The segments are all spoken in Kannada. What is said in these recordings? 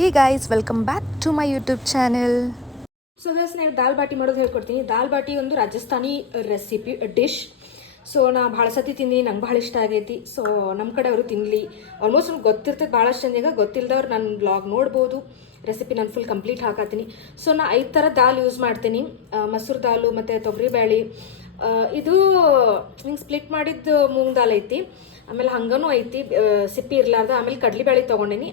Hey guys, welcome back to my YouTube channel. So guys, ನಾನು ದಾಲ್ ಬಾಟಿ ಮಾಡೋದು ಹೇಳ್ಕೊಡ್ತೀನಿ. ದಾಲ್ ಬಾಟಿ ಒಂದು ರಾಜಸ್ಥಾನಿ ರೆಸಿಪಿ ಡಿಶ್. ಸೊ ನಾ ಭಾಳ ಸತಿ ತಿಂದೀನಿ, ನಂಗೆ ಭಾಳ ಇಷ್ಟ ಆಗೈತಿ. ಸೊ ನಮ್ಮ ಕಡೆ ಅವರು ತಿನ್ನಲಿ, ಆಲ್ಮೋಸ್ಟ್ ನಮ್ಗೆ ಗೊತ್ತಿರ್ತದೆ ಭಾಳಷ್ಟು ಜನರಿಗೆ. ಗೊತ್ತಿಲ್ಲದವ್ರು ನನ್ನ ಬ್ಲಾಗ್ ನೋಡ್ಬೋದು. ರೆಸಿಪಿ ನಾನು ಫುಲ್ ಕಂಪ್ಲೀಟ್ ಹಾಕತ್ತೀನಿ. ಸೊ ನಾ 5 ಥರ ದಾಲ್ ಯೂಸ್ ಮಾಡ್ತೀನಿ. ಮಸೂರು ದಾಲು ಮತ್ತು ತೊಗರಿಬೇಳೆ. ಇದು ಹಿಂಗೆ ಸ್ಪ್ಲಿಟ್ ಮಾಡಿದ್ದು ಮೂಂಗ್ ದಾಲ್ ಐತಿ, ಆಮೇಲೆ ಹಂಗನೂ ಐತಿ ಸಿಪ್ಪಿ ಇರಲಾರ್ದು. ಆಮೇಲೆ ಕಡ್ಲಿಬೇಳೆ ತೊಗೊಂಡಿನಿ.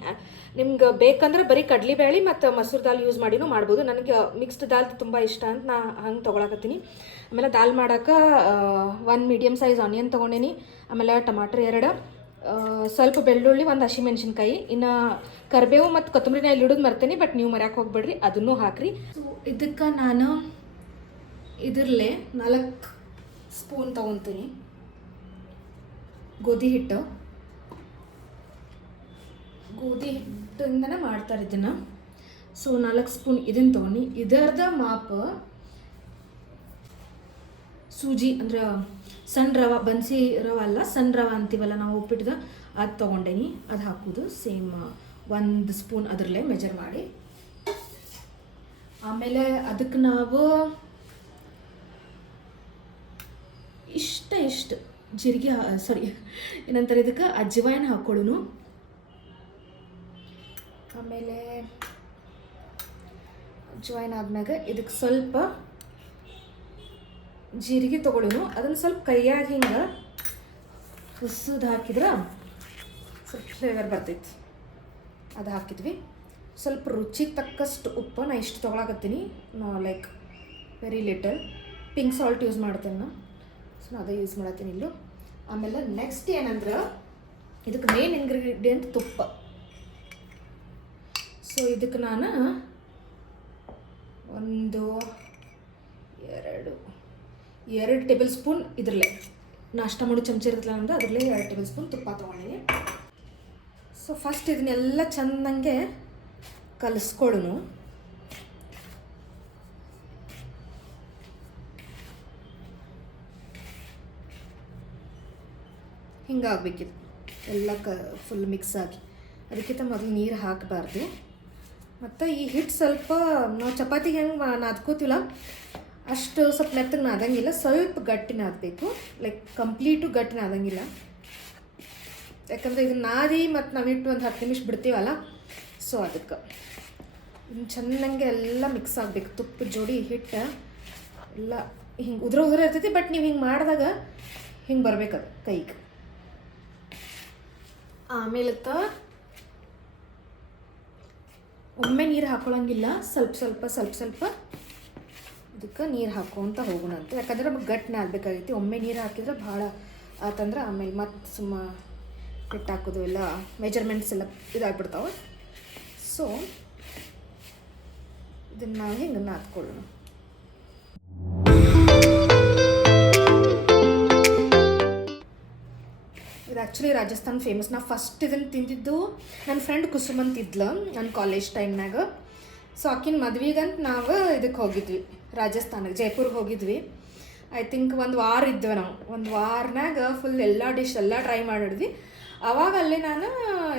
ನಿಮ್ಗೆ ಬೇಕಂದ್ರೆ ಬರೀ ಕಡ್ಲಿಬೇಳೆ ಮತ್ತು ಮಸೂರು ದಾಲ್ ಯೂಸ್ ಮಾಡಿನೂ ಮಾಡ್ಬೋದು. ನನಗೆ ಮಿಕ್ಸ್ಡ್ ದಾಲ್ ತುಂಬ ಇಷ್ಟ ಅಂತ ನಾ ಹಂಗೆ ತೊಗೊಳಕತ್ತೀನಿ. ಆಮೇಲೆ ದಾಲ್ ಮಾಡೋಕೆ 1 ಮೀಡಿಯಮ್ ಸೈಜ್ ಆನಿಯನ್ ತೊಗೊಂಡಿನಿ. ಆಮೇಲೆ ಟಮಾಟ್ರ್ 2, ಸ್ವಲ್ಪ ಬೆಳ್ಳುಳ್ಳಿ, 1 ಹಸಿಮೆಣ್ಸಿನ್ಕಾಯಿ, ಇನ್ನು ಕರಿಬೇವು ಮತ್ತು ಕೊತ್ತಂಬರಿನ ಇಲ್ಲಿ ಇಡೋದು ಮರ್ತೀನಿ, ಬಟ್ ನೀವು ಮರ್ಯಾಕೆ ಹೋಗ್ಬೇಡ್ರಿ, ಅದನ್ನು ಹಾಕ್ರಿ. ಸೊ ಇದಕ್ಕೆ ನಾನು ಇದರಲ್ಲೇ 4 ಸ್ಪೂನ್ ತೊಗೊತೀನಿ ಗೋಧಿ ಹಿಟ್ಟಿಂದನೇ ಮಾಡ್ತಾರೆ ಇದನ್ನು. ಸೊ 4 ಸ್ಪೂನ್ ಇದನ್ನು ತೊಗೊಂಡು, ಇದರದ ಮಾಪ ಸೂಜಿ ಅಂದ್ರೆ ಸಣ್ಣ ರವೆ, ಬನ್ಸಿ ರವೆ ಅಲ್ಲ, ಸಣ್ಣ ರವೆ ಅಂತೀವಲ್ಲ ನಾವು ಉಪ್ಪಿಟ್ಟದ, ಅದು ತೊಗೊಂಡೇನಿ. ಅದು ಹಾಕೋದು ಸೇಮ್ 1 ಸ್ಪೂನ್ ಅದರಲ್ಲೇ ಮೆಜರ್ ಮಾಡಿ. ಆಮೇಲೆ ಅದಕ್ಕೆ ನಾವು ಇಷ್ಟು ಜೀರಿಗೆ, ಏನಂತಾರೆ ಇದಕ್ಕೆ, ಅಜ್ವಾಯಿನ ಹಾಕೊಳ್ಳೋನು. ಆಮೇಲೆ ಅಜ್ವಾಯಿನ ಆದ್ಮ್ಯಾಗ ಇದಕ್ಕೆ ಸ್ವಲ್ಪ ಜೀರಿಗೆ ತೊಗೊಳ್ಳೋನು. ಅದನ್ನು ಸ್ವಲ್ಪ ಕೈಯಾಗಿ ಹಿಂಗೆ ಹುಸುದು ಹಾಕಿದ್ರೆ ಸ್ವಲ್ಪ ಫ್ಲೇವರ್ ಬರ್ತೈತಿ. ಅದು ಹಾಕಿದ್ವಿ. ಸ್ವಲ್ಪ ರುಚಿಗೆ ತಕ್ಕಷ್ಟು ಉಪ್ಪು ನಾ ಇಷ್ಟು ತೊಗೊಳಕತ್ತೀನಿ, like very little. Pink salt use ಮಾಡ್ತೇನೆ ನಾ, ಸೊ ನಾನು ಅದೇ ಯೂಸ್ ಮಾಡತ್ತೀನಿ ಇಲ್ಲೂ. ಆಮೇಲೆ ನೆಕ್ಸ್ಟ್ ಏನಂದ್ರೆ ಇದಕ್ಕೆ ಮೇನ್ ಇಂಗ್ರೀಡಿಯೆಂಟ್ ತುಪ್ಪ. ಸೊ ಇದಕ್ಕೆ ನಾನು 2 ಟೇಬಲ್ ಸ್ಪೂನ್ ಇದರಲ್ಲೇ ನಾಷ್ಟ ಮಾಡೋ ಚಮಚ ಇರುತ್ತಲ್ಲ ಅಂದ್ರೆ ಅದರಲ್ಲೇ 2 ಟೇಬಲ್ ಸ್ಪೂನ್ ತುಪ್ಪ ತೊಗೊಂಡಿನಿ. ಸೊ ಫಸ್ಟ್ ಇದನ್ನೆಲ್ಲ ಚೆಂದಂಗೆ ಕಲಿಸ್ಕೊಳ್ಳೋನು. ಹಿಂಗಾಗಬೇಕಿದು ಎಲ್ಲ ಫುಲ್ ಮಿಕ್ಸ್ ಆಗಿ. ಅದಕ್ಕಿಂತ ಮೊದಲು ನೀರು ಹಾಕಬಾರ್ದು. ಮತ್ತು ಈ ಹಿಟ್ಟು ಸ್ವಲ್ಪ ನಾವು ಚಪಾತಿಗೆ ಹೆಂಗೆ ನಾದ್ಕೋತೀವಲ್ಲ ಅಷ್ಟು ಸ್ವಲ್ಪ ಮೆತ್ತಗೆ ನಾದಂಗಿಲ್ಲ, ಸ್ವಲ್ಪ ಗಟ್ಟಿ ನಾದಬೇಕು. ಲೈಕ್ ಕಂಪ್ಲೀಟು ಗಟ್ಟಿ ನಾದಂಗಿಲ್ಲ, ಯಾಕಂದರೆ ಇದನ್ನ ನಾದಿ ಮತ್ತು ನಾವು ಇಟ್ಟು ಒಂದು 10 ನಿಮಿಷ ಬಿಡ್ತೀವಲ್ಲ. ಸೊ ಅದಕ್ಕೆ ಇನ್ನು ಚೆನ್ನಾಗೆ ಎಲ್ಲ ಮಿಕ್ಸ್ ಆಗಬೇಕು. ತುಪ್ಪದ ಜೋಡಿ ಹಿಟ್ಟು ಎಲ್ಲ ಹಿಂಗೆ ಉದುರ ಇರ್ತೈತಿ, ಬಟ್ ನೀವು ಹಿಂಗೆ ಮಾಡಿದಾಗ ಹಿಂಗೆ ಬರಬೇಕದು ಕೈಗೆ. ಆಮೇಲೆ ಒಮ್ಮೆ ನೀರು ಹಾಕೊಳ್ಳೋಂಗಿಲ್ಲ, ಸ್ವಲ್ಪ ಇದಕ್ಕೆ ನೀರು ಹಾಕೋಂತ ಹೋಗೋಣಂತೆ. ಯಾಕಂದ್ರೆ ನಮಗೆ ಗಟ್ಟಿನ ಆಗಬೇಕಾಗೈತಿ. ಒಮ್ಮೆ ನೀರು ಹಾಕಿದ್ರೆ ಭಾಳ ಆತಂದ್ರೆ ಆಮೇಲೆ ಮತ್ತೆ ಸುಮ್ಮ ಹಿಟ್ಟು ಹಾಕೋದು ಎಲ್ಲ ಮೆಜರ್ಮೆಂಟ್ಸ್ ಎಲ್ಲ ಇದಾಗ್ಬಿಡ್ತಾವೆ. ಸೊ ಇದನ್ನು ನಾವು ಹಿಂಗೆ ನಾದ್ಕೊಳ್ಳೋಣ. ಇದು ಆ್ಯಕ್ಚುಲಿ ರಾಜಸ್ಥಾನ್ ಫೇಮಸ್. ನಾವು ಫಸ್ಟ್ ಇದನ್ನು ತಿಂದಿದ್ದು ನನ್ನ ಫ್ರೆಂಡ್ ಕುಸುಮ್ ಅಂತಿದ್ಲು ನನ್ನ ಕಾಲೇಜ್ ಟೈಮ್ನಾಗ. ಸೊ ಆಕಿನ ಮದ್ವೆಗಂತ ನಾವು ಇದಕ್ಕೆ ಹೋಗಿದ್ವಿ, ರಾಜಸ್ಥಾನಕ್ಕೆ, ಜೈಪುರ್ಗೆ ಹೋಗಿದ್ವಿ. ಐ ಥಿಂಕ್ 1 ವಾರ ಇದ್ವಿ ನಾವು. 1 ವಾರನಾಗ ಫುಲ್ ಎಲ್ಲ ಡಿಶ್ ಎಲ್ಲ ಟ್ರೈ ಮಾಡಿದ್ವಿ. ಆವಾಗ ಅಲ್ಲೇ ನಾನು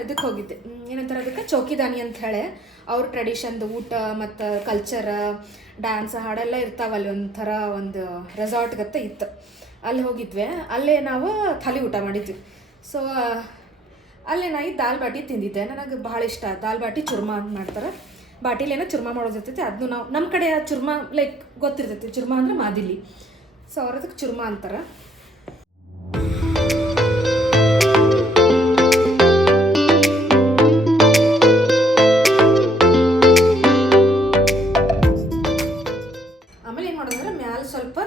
ಇದಕ್ಕೆ ಹೋಗಿದ್ದೆ, ಏನಂತಾರೆ ಅದಕ್ಕೆ, ಚೌಕಿದಾನಿ ಅಂತ ಹೇಳಿ. ಅವ್ರ ಟ್ರೆಡಿಷನ್ದು ಊಟ ಮತ್ತು ಕಲ್ಚರ್, ಡ್ಯಾನ್ಸ್, ಹಾಡೆಲ್ಲ ಇರ್ತಾವಲ್ಲಿ. ಒಂಥರ ಒಂದು ರೆಸಾರ್ಟ್ ಗತ್ತೆ ಇತ್ತು, ಅಲ್ಲಿ ಹೋಗಿದ್ವಿ. ಅಲ್ಲೇ ನಾವು ಥಾಲಿ ಊಟ ಮಾಡಿದ್ವಿ. ಸೊ ಅಲ್ಲೇ ನಾ ಈ ದಾಲ್ ಬಾಟಿ ತಿಂದಿದ್ದೆ. ನನಗೆ ಭಾಳ ಇಷ್ಟ. ದಾಲ್ ಬಾಟಿ ಚುರ್ಮಾ ಅಂತ ಮಾಡ್ತಾರೆ. ಬಾಟಿಲೇನೋ ಚುರ್ಮಾ ಮಾಡೋದಿರ್ತೈತಿ, ಅದನ್ನು ನಾವು ನಮ್ಮ ಕಡೆ ಚುರ್ಮಾ ಲೈಕ್ ಗೊತ್ತಿರ್ತೈತಿ. ಚುರ್ಮಾ ಅಂದರೆ ಮಾದಿಲಿ, ಸೊ ಅವ್ರದಕ್ಕೆ ಚುರ್ಮಾ ಅಂತಾರೆ. ಆಮೇಲೆ ಏನು ಮಾಡೋದಂದ್ರೆ ಮ್ಯಾಲೆ ಸ್ವಲ್ಪ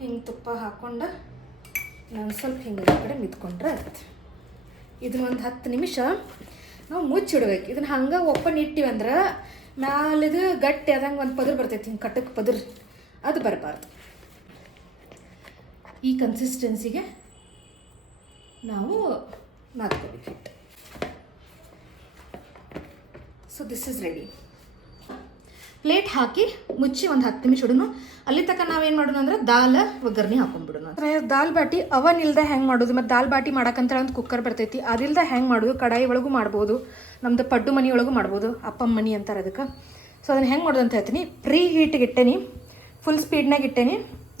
ಹಿಂಗೆ ತುಪ್ಪ ಹಾಕ್ಕೊಂಡು ನಾನು ಸ್ವಲ್ಪ ಹಿಂಗೆ ಕಡೆ ಮಿತ್ಕೊಂಡ್ರೆ ಆಯ್ತು. ಇದನ್ನ ಒಂದು 10 ನಿಮಿಷ ನಾವು ಮುಚ್ಚಿಡ್ಬೇಕು. ಇದನ್ನು ಹಂಗೆ ಓಪನ್ ಇಟ್ಟಿವಂದ್ರೆ ಮ್ಯಾಲಿದು ಗಟ್ಟಿ ಆದಂಗೆ ಒಂದು ಪದರ್ ಬರ್ತೈತಿ, ಹಿಂಗೆ ಕಟ್ಟಕ್ಕೆ ಪದರ್, ಅದು ಬರಬಾರ್ದು. ಈ ಕನ್ಸಿಸ್ಟೆನ್ಸಿಗೆ ನಾವು ನಾದ್ಕೋಬೇಕು ಹಿಟ್ಟು. So this is ready. Plate ಹಾಕಿ ಮುಚ್ಚಿ ಒಂದು 10 ನಿಮಿಷ ಇಡೋಣ. ಅಲ್ಲಿ ತನಕ ನಾವೇನು ಮಾಡೋಣ ಅಂದ್ರೆ ದಾಲ್ ಒಗ್ಗರಣೆ ಹಾಕೊಂಡ್ಬಿಡೋಣ. ದಾಲ್ ಬಾಟಿ ಅವನ್ ಇಲ್ದೆ ಹೆಂಗೆ ಮಾಡೋದು, ಮತ್ತು ದಾಲ್ ಬಾಟಿ ಮಾಡಕ್ಕಂತ ಒಂದು ಕುಕ್ಕರ್ ಬರ್ತೈತಿ, ಅದಿಲ್ದೆ ಹೆಂಗೆ ಮಾಡೋದು, ಕಡಾಯಿ ಒಳಗೂ ಮಾಡ್ಬೋದು, ನಮ್ದು ಪಡ್ಡು ಮನೆ ಒಳಗೂ ಮಾಡ್ಬೋದು, ಅಪ್ಪಮ್ಮ ಮನೆ ಅಂತಾರೆ ಅದಕ್ಕೆ. ಸೊ ಅದನ್ನು ಹೆಂಗೆ ಮಾಡೋದು ಅಂತ ಹೇಳ್ತೀನಿ. ಪ್ರೀ ಹೀಟಿಗೆ ಇಟ್ಟೇನಿ, ಫುಲ್ ಸ್ಪೀಡ್ನಾಗ ಇಟ್ಟೇನಿ,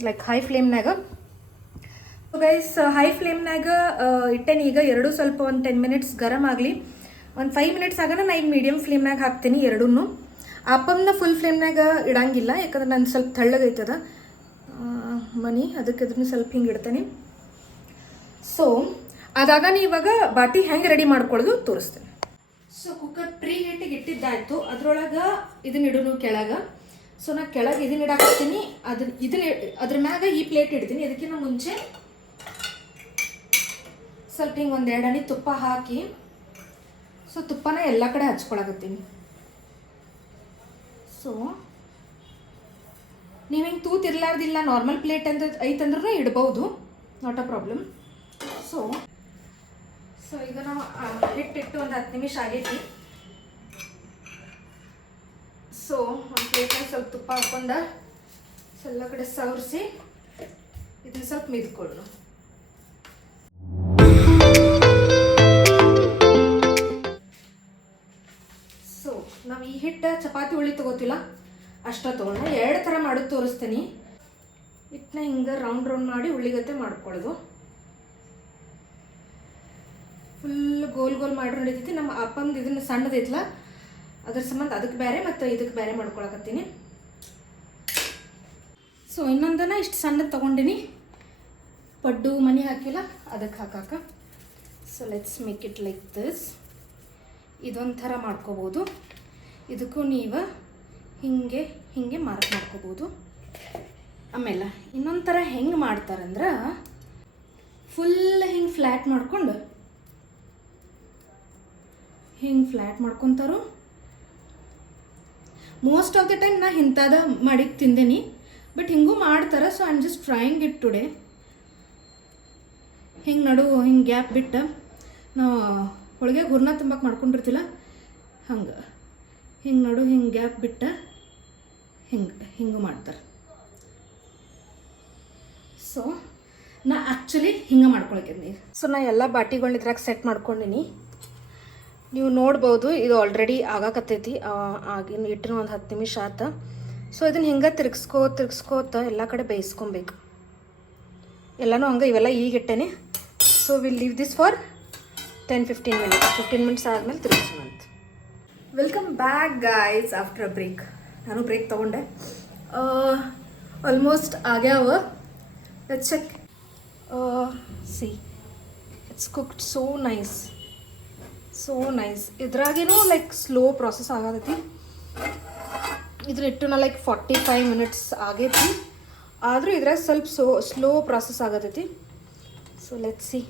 ಲೈಕ್ ಹೈ ಫ್ಲೇಮ್ನಾಗ. ಗೈಸ್ ಹೈ ಫ್ಲೇಮ್ನಾಗ ಇಟ್ಟೇನಿ. ಈಗ ಎರಡು ಸ್ವಲ್ಪ ಒಂದು 10 ಮಿನಿಟ್ಸ್ ಗರಮ್ ಆಗಲಿ. ಒಂದು 5 ಮಿನಿಟ್ಸ್ ಆಗೋಣ ನಾ ಈಗ ಮೀಡಿಯಮ್ ಫ್ಲೇಮ್ನಾಗ ಹಾಕ್ತೀನಿ ಎರಡೂ. ಅಪ್ಪಮ್ಮನ ಫುಲ್ ಫ್ಲೇಮ್ನಾಗ ಇಡಂಗಿಲ್ಲ, ಯಾಕಂದ್ರೆ ನಾನು ಸ್ವಲ್ಪ ತೆಳ್ಳಗೈತದ ಮನಿ, ಅದಕ್ಕೆ ಅದನ್ನು ಸ್ವಲ್ಪ ಹಿಂಗೆ ಇಡ್ತೇನೆ. ಸೊ ಅದಾಗ ಇವಾಗ ಬಾಟಿ ಹೆಂಗೆ ರೆಡಿ ಮಾಡ್ಕೊಳ್ಳೋದು ತೋರಿಸ್ತೇನೆ. ಸೊ ಕುಕ್ಕರ್ ಪ್ರೀ ಹೀಟಿಗೆ ಇಟ್ಟಿದ್ದಾಯ್ತು, ಅದ್ರೊಳಗೆ ಇದನ್ನ ಇಡೋನು ಕೆಳಗೆ. ಸೊ ನಾ ಕೆಳಗೆ ಇದನ್ನ ಇಡಾಕ್ತೀನಿ, ಅದ್ರ ಮ್ಯಾಗ ಈ ಪ್ಲೇಟ್ ಇಡ್ತೀನಿ. ಅದಕ್ಕಿಂತ ಮುಂಚೆ ಸ್ವಲ್ಪ ಹಿಂಗೆ 1-2 ಹನಿ ತುಪ್ಪ ಹಾಕಿ, ಸೊ ತುಪ್ಪನ ಎಲ್ಲ ಕಡೆ ಹಚ್ಕೊಳಕತ್ತೀನಿ. ಸೊ ನೀವು ಹಿಂಗೆ ತೂತಿರ್ಲಾರ್ದಿಲ್ಲ, ನಾರ್ಮಲ್ ಪ್ಲೇಟ್ ಅಂತ ಐತಂದ್ರೂ ಇಡ್ಬೋದು, ನಾಟ್ ಅ ಪ್ರಾಬ್ಲಮ್. ಸೊ ಈಗ ನಾವು ಹಿಟ್ಟಿಟ್ಟು ಒಂದು 10 ನಿಮಿಷ ಆಗೈತಿ. ಸೊ ಒಂದು ಪ್ಲೇಟ್ನಾಗ ಸ್ವಲ್ಪ ತುಪ್ಪ ಹಾಕೊಂಡು ಎಲ್ಲ ಕಡೆ ಸವರಿಸಿ ಇದನ್ನ ಸ್ವಲ್ಪ ಮಿದ್ಕೊಳ್ಳೋಣ. ಸೊ ನಾವು ಈ ಹಿಟ್ಟು ಚಪಾತಿ ಉಳ್ಳಿ ತಗೋತಿಲ್ಲ ಅಷ್ಟ ತೊಗೊಂಡು 2 ಥರ ಮಾಡೋದು ತೋರಿಸ್ತೀನಿ. ಹಿಟ್ಟನ್ನ ಹಿಂಗೆ ರೌಂಡ್ ಮಾಡಿ ಉಳ್ಳಿಗತ್ತೆ ಮಾಡ್ಕೊಳ್ಳೋದು. ಫುಲ್ ಗೋಲ್ ಮಾಡಿ ನಡೀತೈತಿ. ನಮ್ಮ ಅಪ್ಪಂದು ಇದನ್ನು ಸಣ್ಣದೈತಲ್ಲ, ಅದ್ರ ಸಂಬಂಧ ಅದಕ್ಕೆ ಬೇರೆ ಮತ್ತು ಇದಕ್ಕೆ ಬೇರೆ ಮಾಡ್ಕೊಳಕತ್ತೀನಿ. ಸೊ ಇನ್ನೊಂದನ್ನು ಇಷ್ಟು ಸಣ್ಣದು ತೊಗೊಂಡಿನಿ, ಪಡ್ಡು ಮನೆ ಹಾಕಿಲ್ಲ ಅದಕ್ಕೆ ಹಾಕಾಕ. So let's make it like this. ಇದೊಂಥರ ಮಾಡ್ಕೋಬೋದು. ಇದಕ್ಕೂ ನೀವು ಹಿಂಗೆ ಮಾರ್ಕ್ ಮಾಡ್ಕೋಬೋದು. ಆಮೇಲೆ ಇನ್ನೊಂದು ಥರ ಹೆಂಗೆ ಮಾಡ್ತಾರಂದ್ರೆ, ಫುಲ್ ಹಿಂಗೆ ಫ್ಲ್ಯಾಟ್ ಮಾಡ್ಕೊಂಡು ಹಿಂಗೆ ಫ್ಲ್ಯಾಟ್ ಮಾಡ್ಕೊತಾರು. ಮೋಸ್ಟ್ ಆಫ್ ದ ಟೈಮ್ ನಾ ಇಂಥದ ಮಾಡಿ ತಿಂದೇನಿ, ಬಟ್ ಹಿಂಗೂ ಮಾಡ್ತಾರೆ. So I am just trying it today. ಹಿಂಗೆ ಹಿಂಗೆ ಗ್ಯಾಪ್ ಬಿಟ್ಟು ನಾವು ಹೊಳಗೆ ಹೂರ್ಣ ತುಂಬಕ್ಕೆ ಮಾಡ್ಕೊಂಡಿರ್ತಿಲ್ಲ, ಹಂಗೆ ಹಿಂಗೆ ಗ್ಯಾಪ್ ಬಿಟ್ಟು ಹಿಂಗೂ ಮಾಡ್ತಾರೆ. ಸೊ ನಾ ಆ್ಯಕ್ಚುಲಿ ಹಿಂಗೆ ಮಾಡ್ಕೊಳಕಿದ್ನಿ. ಸೊ ನಾ ಎಲ್ಲ ಬಾಟಿಗಳನ್ನ ಇದ್ರಾಗ ಸೆಟ್ ಮಾಡ್ಕೊಂಡಿನಿ. ನೀವು ನೋಡ್ಬೋದು, ಇದು ಆಲ್ರೆಡಿ ಆಗಾಕತ್ತೈತಿ. ಆಗಿನ ಇಟ್ಟಿನ ಒಂದು 10 ನಿಮಿಷ ಆತ. ಸೊ ಇದನ್ನು ಹಿಂಗೆ ತಿರ್ಗಿಸ್ಕೋತ ಎಲ್ಲ ಕಡೆ ಬೇಯಿಸ್ಕೊಬೇಕು. ಎಲ್ಲನೂ ಹಂಗೆ ಇವೆಲ್ಲ ಈಗ ಇಟ್ಟೇನೆ. So will leave this for 10-15 minutes. 15 minutes ಆದಮೇಲೆ ತಿರುಗಿಸೋಣ ಅಂತ. Welcome back guys after a break. ನಾನು ಬ್ರೇಕ್ ತೊಗೊಂಡೆ. ಆಲ್ಮೋಸ್ಟ್ ಆಗ್ಯಾವ. Let's check. See it's cooked so nice. ಇದ್ರಾಗೇನು ಲೈಕ್ ಸ್ಲೋ ಪ್ರಾಸೆಸ್ ಆಗತೈತಿ. ಇದ್ರ ಇಟ್ಟು ನಾ ಲೈಕ್ 45 ಮಿನಿಟ್ಸ್ ಆಗೈತಿ, ಆದರೂ ಇದ್ರಾಗ ಸ್ವಲ್ಪ ಸ್ಲೋ ಪ್ರಾಸೆಸ್ ಆಗತೈತಿ. So let's see.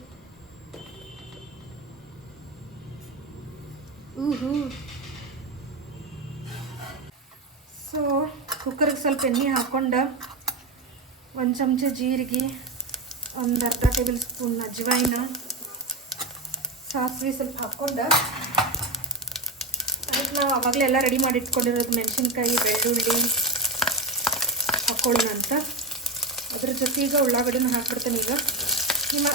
ಸೊ ಕುಕ್ಕರ್ಗೆ ಸ್ವಲ್ಪ ಎಣ್ಣೆ ಹಾಕ್ಕೊಂಡು 1 ಚಮಚ ಜೀರಿಗೆ, ಒಂದು ಅರ್ಧ ಟೇಬಲ್ ಸ್ಪೂನ್ ಅಜ್ವಾಯಿನ, ಸಾಸಿವೆ ಸ್ವಲ್ಪ ಹಾಕ್ಕೊಂಡು, ಅದಕ್ಕೆ ನಾವು ಆವಾಗಲೇ ಎಲ್ಲ ರೆಡಿ ಮಾಡಿ ಇಟ್ಕೊಂಡಿರೋದು ಮೆಣಸಿನ್ಕಾಯಿ, ಬೆಳ್ಳುಳ್ಳಿ ಹಾಕ್ಕೊಳ್ಳೋಣ ಅಂತ. ಅದ್ರ ಜೊತೆ ಈಗ ಉಳ್ಳಾಗಡ್ಡಿನ ಹಾಕ್ಬಿಡ್ತೇನೆ. ಈಗ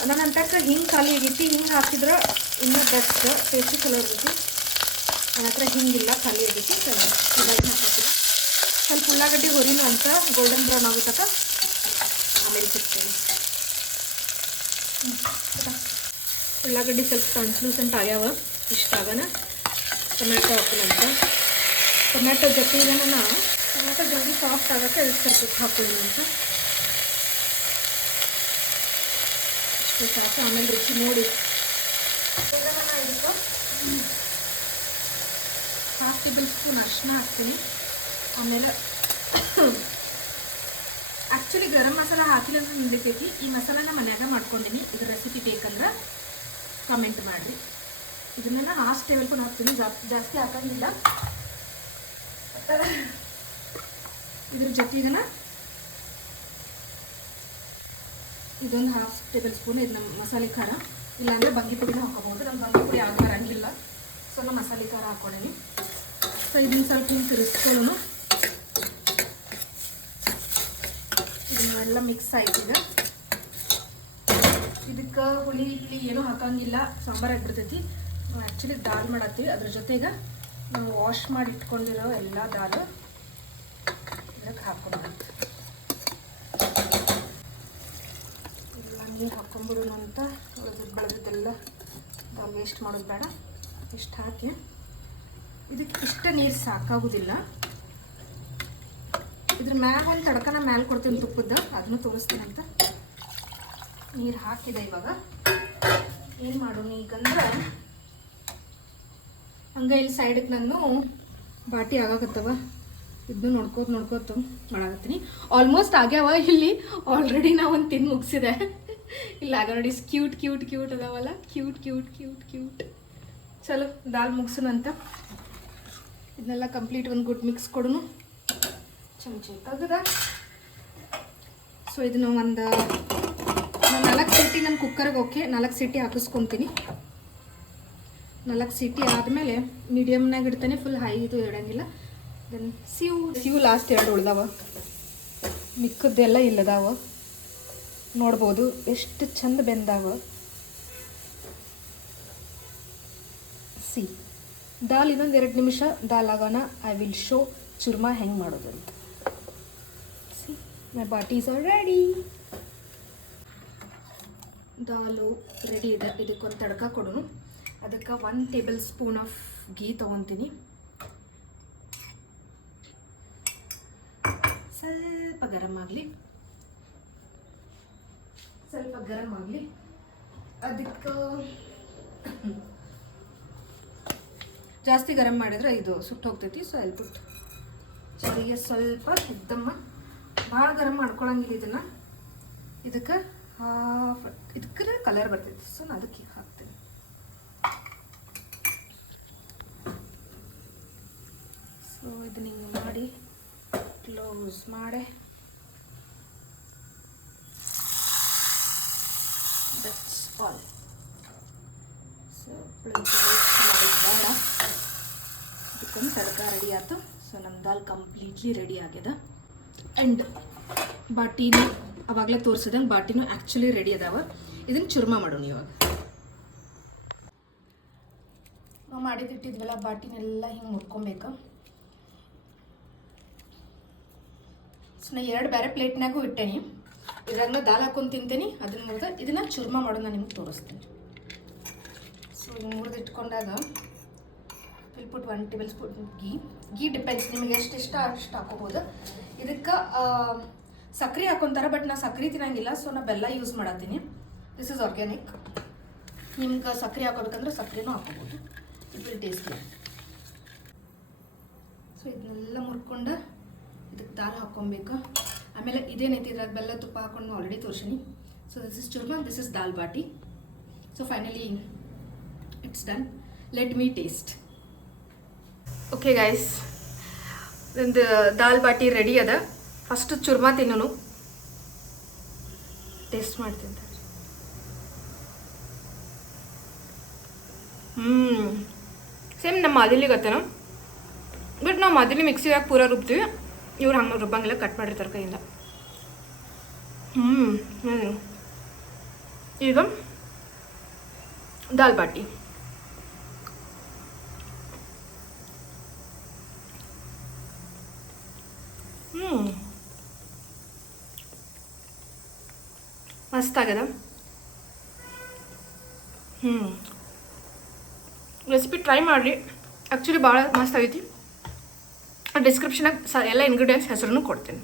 ನನ್ನ ಅಂತಕ್ಕೆ ಹಿಂಗೆ ಖಾಲಿ ಆಗೈತಿ, ಹಿಂಗೆ ಹಾಕಿದ್ರೆ ಇನ್ನೂ ಬೆಸ್ಟ್, ಟೇಸ್ಟಿ ಚಲೋ ಇರ್ತೈತಿ. ನನ್ನ ಹತ್ರ ಹಿಂಗಿಲ್ಲ, ಖಾಲಿ ಆಗೈತಿ. ಹೀಗಾಗಿ ಹಾಕ್ತೀನಿ. ಸ್ವಲ್ಪ ಉಳ್ಳಾಗಡ್ಡಿ ಹೊರಿನು ಅಂತ ಗೋಲ್ಡನ್ ಬ್ರೌನ್ ಆಗುತ್ತಕ ಆಮೇಲೆ ಸಿಗ್ತೇನೆ. ಉಳ್ಳಾಗಡ್ಡಿ ಸ್ವಲ್ಪ ಟ್ರಾನ್ಸ್ಲೂಸೆಂಟ್ ಆಗ್ಯಾವ, ಇಷ್ಟ ಆಗೋಣ. ಟೊಮ್ಯಾಟೊ ಹಾಕೋಣಂತ. ಟೊಮ್ಯಾಟೊ ಜೊತೆಗೆ ನಾನು ಟೊಮ್ಯಾಟೊ ಜಲ್ದಿ ಸಾಫ್ಟ್ ಆಗೋಕ್ಕೆ ಸ್ವಲ್ಪ ಹಾಕೊಳ್ಳೋಣ ಅಂತ. ಇಷ್ಟು ಸಾಕು, ಆಮೇಲೆ ರುಚಿ ನೋಡಿ. ಈಗ ನಾನು ಇದಕ್ಕೆ 1/2 ಟೇಬಲ್ ಸ್ಪೂನ್ ಅರಿಶಿನ ಹಾಕ್ತೀನಿ. ಆಮೇಲೆ ಆ್ಯಕ್ಚುಲಿ ಗರಂ ಮಸಾಲ ಹಾಕಿಲ್ಲ ಅಂತ ನಿಂದೈತಿ. ಈ ಮಸಾಲಾನ ಮನ್ಯಾಗ ಮಾಡ್ಕೊಂಡಿನಿ. ಇದ್ರ ರೆಸಿಪಿ ಬೇಕಂದ್ರೆ ಕಮೆಂಟ್ ಮಾಡಿರಿ. ಇದನ್ನ 1/2 ಟೇಬಲ್ ಸ್ಪೂನ್ ಹಾಕ್ತೀನಿ, ಜಾಸ್ತಿ ಹಾಕೋಂಗಿಲ್ಲ. ಇದ್ರ ಜೊತೆಗನ ಇದೊಂದು 1/2 ಟೇಬಲ್ ಸ್ಪೂನ್ ಇದನ್ನ ಮಸಾಲೆ ಖಾರ, ಇಲ್ಲಾಂದರೆ ಬಂಗಿ ಪುಡಿನ ಹಾಕೋಬಹುದು. ನಮ್ಮ ಬಂಗಿ ಪುಡಿ ಯಾವುದು ಬರಂಗಿಲ್ಲ, ಸೊ ನಾನು ಮಸಾಲೆ ಖಾರ ಹಾಕ್ಕೊಂಡೀನಿ. ಸೊ ಇದನ್ನ ಸ್ವಲ್ಪ ಹಿಂಗೆ ತಿರ್ಸ್ಕೊಳ್ಳೋಣ. ಇದನ್ನೆಲ್ಲ ಮಿಕ್ಸ್ ಆಯ್ತು ಈಗ. ಇದಕ್ಕೆ ಹುಳಿ ಏನೂ ಹಾಕಂಗಿಲ್ಲ, ಸಾಂಬಾರು ಆಗಿಬಿಡ್ತೈತಿ. ನಾವು ಆ್ಯಕ್ಚುಲಿ ದಾಲ್ ಮಾಡತ್ತೀವಿ. ಅದ್ರ ಜೊತೆಗೆ ನಾವು ವಾಶ್ ಮಾಡಿ ಇಟ್ಕೊಂಡಿರೋ ಎಲ್ಲ ದಾಲ್ ಇದಕ್ಕೆ ಹಾಕ್ಕೊಂಡ್ಬಿಡುತ್ತೆ. ಎಲ್ಲ ನೀರು ಹಾಕ್ಕೊಂಡ್ಬಿಡೋಣ ಅಂತ. ಬೆಳೆದಿದ್ದೆಲ್ಲ ದಾಲ್ ವೇಸ್ಟ್ ಮಾಡೋದು ಬೇಡ. ಇಷ್ಟು ಹಾಕಿ ಇದಕ್ಕೆ ಇಷ್ಟ ನೀರು ಸಾಕಾಗೋದಿಲ್ಲ. ಇದ್ರ ಮ್ಯಾಗ ಒಂದು ತಡ್ಕನ ಮ್ಯಾಲೆ ಕೊಡ್ತೀನಿ ತುಪ್ಪದ, ಅದನ್ನು ತೋರಿಸ್ತೀನಿ ಅಂತ. ನೀರು ಹಾಕಿದೆ. ಇವಾಗ ಏನು ಮಾಡೋಣ ಈಗಂದ್ರೆ, ಹಂಗೆ ಇಲ್ಲಿ ಸೈಡಿಗೆ ನಾನು ಬಾಟಿ ಆಗಾಕತ್ತವ, ಇದನ್ನು ನೋಡ್ಕೋತ ಮಾಡಾಕತ್ತೀನಿ. ಆಲ್ಮೋಸ್ಟ್ ಆಗ್ಯಾವ. ಇಲ್ಲಿ ಆಲ್ರೆಡಿ ನಾ ಒಂದು ತಿಂದು ಮುಗಿಸಿದೆ. ಇಲ್ಲ ಆಗ ನೋಡಿ, ಕ್ಯೂಟ್ ಅದಾವಲ್ಲ, ಕ್ಯೂಟ್. ಚಲೋ ದಾಲ್ ಮುಗಿಸೋಣಂತ. ಇದನ್ನೆಲ್ಲ ಕಂಪ್ಲೀಟ್ ಒಂದು ಗುಡ್ ಮಿಕ್ಸ್ ಕೊಡೋನು. ಚಮಚೆ ತೆಗ್ದ. ಸೊ ಇದನ್ನು ಒಂದು 4 ಸೀಟಿ ನನ್ನ ಕುಕ್ಕರ್ಗೆ ಓಕೆ 4 ಸೀಟಿ ಹಾಕಿಸ್ಕೊತೀನಿ. 4 ಸೀಟಿ ಆದಮೇಲೆ ಮೀಡಿಯಮ್ನಾಗ ಇಡ್ತಾನೆ, ಫುಲ್ ಹೈ ಇದು ಇಡಂಗಿಲ್ಲ. Then ಸಿವು last 2 ಉಳ್ದಾವ, ಮಿಕ್ಕದ್ದೆಲ್ಲ ಇಲ್ಲದಾವ. ನೋಡ್ಬೋದು ಎಷ್ಟು ಚಂದ ಬೆಂದಾವ. ದಾಲ್ ಇನ್ನೊಂದು 2 ನಿಮಿಷ ದಾಲ್ ಆಗೋಣ. ಐ ವಿಲ್ ಶೋ ಚೂರ್ಮಾ ಹೆಂಗೆ ಮಾಡೋದು ಅಂತ. ಮೈ ಬಾಟೀಸ್ ಆರ್ ರೆಡಿ. ದಾಲು ರೆಡಿ ಇದೆ. ಇದಕ್ಕೊಂದು ತಡ್ಕ ಕೊಡೋಣ. ಅದಕ್ಕೆ 1 ಟೇಬಲ್ ಸ್ಪೂನ್ ಆಫ್ ಗೀ ತೊಗೊತೀನಿ. ಸ್ವಲ್ಪ ಗರಂ ಆಗಲಿ. ಅದಕ್ಕೆ ಜಾಸ್ತಿ ಗರಂ ಮಾಡಿದ್ರೆ ಇದು ಸುಟ್ಟು ಹೋಗ್ತೈತಿ. ಸೊ ಅಲ್ಲಿ ಬಿಟ್ಟು ಚೆರಿಗೆ ಸ್ವಲ್ಪ ಎದ್ದಮ್ಮ, ಭಾಳ ಗರಂ ಮಾಡ್ಕೊಳಂಗಿಲ್ಲ ಇದನ್ನು. ಇದಕ್ಕೆ ಇದಕ್ಕೆ ಕಲರ್ ಬರ್ತೈತಿ. ಸೊ ನಾನು ಅದಕ್ಕೆ ಹಾಕ್ತೀನಿ. ಸೊ ಇದನ್ನ ಹಿಂಗೆ ಮಾಡಿ ಕ್ಲೋಸ್ ಮಾಡಿ, ದಟ್ಸ್ ಆಲ್. ಸೊ ಬೇಡ, ಇದಕ್ಕೊಂದು ತಡ್ಕ ರೆಡಿ ಆಯ್ತು. ಸೊ ನಮ್ಮ ದಾಲ್ ಕಂಪ್ಲೀಟ್ಲಿ ರೆಡಿ ಆಗ್ಯದ. ಆ್ಯಂಡ್ ಬಾಟಿನೂ ಅವಾಗಲೇ ತೋರಿಸಿದಂಗೆ ಬಾಟಿನೂ ಆ್ಯಕ್ಚುಲಿ ರೆಡಿ ಅದಾವ. ಇದನ್ನು ಚೂರ್ಮಾ ಮಾಡೋಣ ಇವಾಗ. ನಾವು ಮಾಡಿದಿಟ್ಟಿದ್ವಲ್ಲ ಬಾಟಿನೆಲ್ಲ ಹಿಂಗೆ ಮುರ್ಕೊಬೇಕು. ಸೊ ನಾನು 2 ಬೇರೆ ಪ್ಲೇಟ್ನಾಗೂ ಇಟ್ಟೇನಿ. ಇದ್ರಾಗ ದಾಲ್ ಹಾಕೊಂಡು ತಿಂತೇನೆ. ಅದನ್ನ ಮುರಿದ ಇದನ್ನು ಚೂರ್ಮಾ ಮಾಡೋದು ನಾನು ನಿಮ್ಗೆ ತೋರಿಸ್ತೀನಿ. ಸೊ ಇದನ್ನು ಮುರಿದು ಇಟ್ಕೊಂಡಾಗ will put 1 tablespoon ghee depends, ನಿಮಗೆ ಎಷ್ಟು ಇಷ್ಟ ಅಷ್ಟು ಹಾಕೋಬೋದು. ಇದಕ್ಕೆ ಸಕ್ಕರೆ ಹಾಕೊತಾರೆ, ಬಟ್ ನಾನು ಸಕ್ಕರೆ ತಿನ್ನಂಗಿಲ್ಲ. ಸೊ ನಾನು ಬೆಲ್ಲ ಯೂಸ್ ಮಾಡತ್ತೀನಿ. This is organic. ನಿಮ್ಗೆ ಸಕ್ಕರೆ ಹಾಕೋಬೇಕಂದ್ರೆ ಸಕ್ಕರೆನೂ ಹಾಕೋಬೋದು. It will tasty. ಸೊ ಇದನ್ನೆಲ್ಲ ಮುರ್ಕೊಂಡು ಇದಕ್ಕೆ ದಾಲ್ ಹಾಕ್ಕೊಬೇಕು. ಆಮೇಲೆ ಇದೇನೈತಿ ಇದ್ರಾಗ ಬೆಲ್ಲ ತುಪ್ಪ ಹಾಕೊಂಡು ಆಲ್ರೆಡಿ ತೋರಿಸೀನಿ. So this is churma, this is dal bati. So finally it's done. Let me taste. Okay guys, ಒಂದು ದಾಲ್ ಬಾಟಿ ರೆಡಿ ಅದ. ಫಸ್ಟ್ ಚೂರ್ಮಾ ತಿನ್ನೋನು, ಟೇಸ್ಟ್ ಮಾಡ್ತೀನಿ. ಸೇಮ್ ನಮ್ಮ ಮಾದಿಲಿ ಗೊತ್ತೇನೋ, ಬಟ್ ನಾವು ಮಾದಿಲಿ ಮಿಕ್ಸಿಗೆ ಪೂರ ರುಬ್ತೀವಿ. ಇವ್ರು ಹಂಗೆ ರುಬ್ಬಂಗಿಲ್ಲ, ಕಟ್ ಮಾಡಿರ್ತಾರೆ ಕೈಯಿಂದ. ಈಗ ದಾಲ್ ಬಾಟಿ. ಮಸ್ತ್ ಆಗ್ಯದ. ರೆಸಿಪಿ ಟ್ರೈ ಮಾಡಿರಿ, ಆ್ಯಕ್ಚುಲಿ ಭಾಳ ಮಸ್ತ್ ಆಗೈತಿ. ಡಿಸ್ಕ್ರಿಪ್ಷನಾಗ ಎಲ್ಲ ಇಂಗ್ರೀಡಿಯೆಂಟ್ಸ್ ಹೆಸರನ್ನು ಕೊಡ್ತೀನಿ.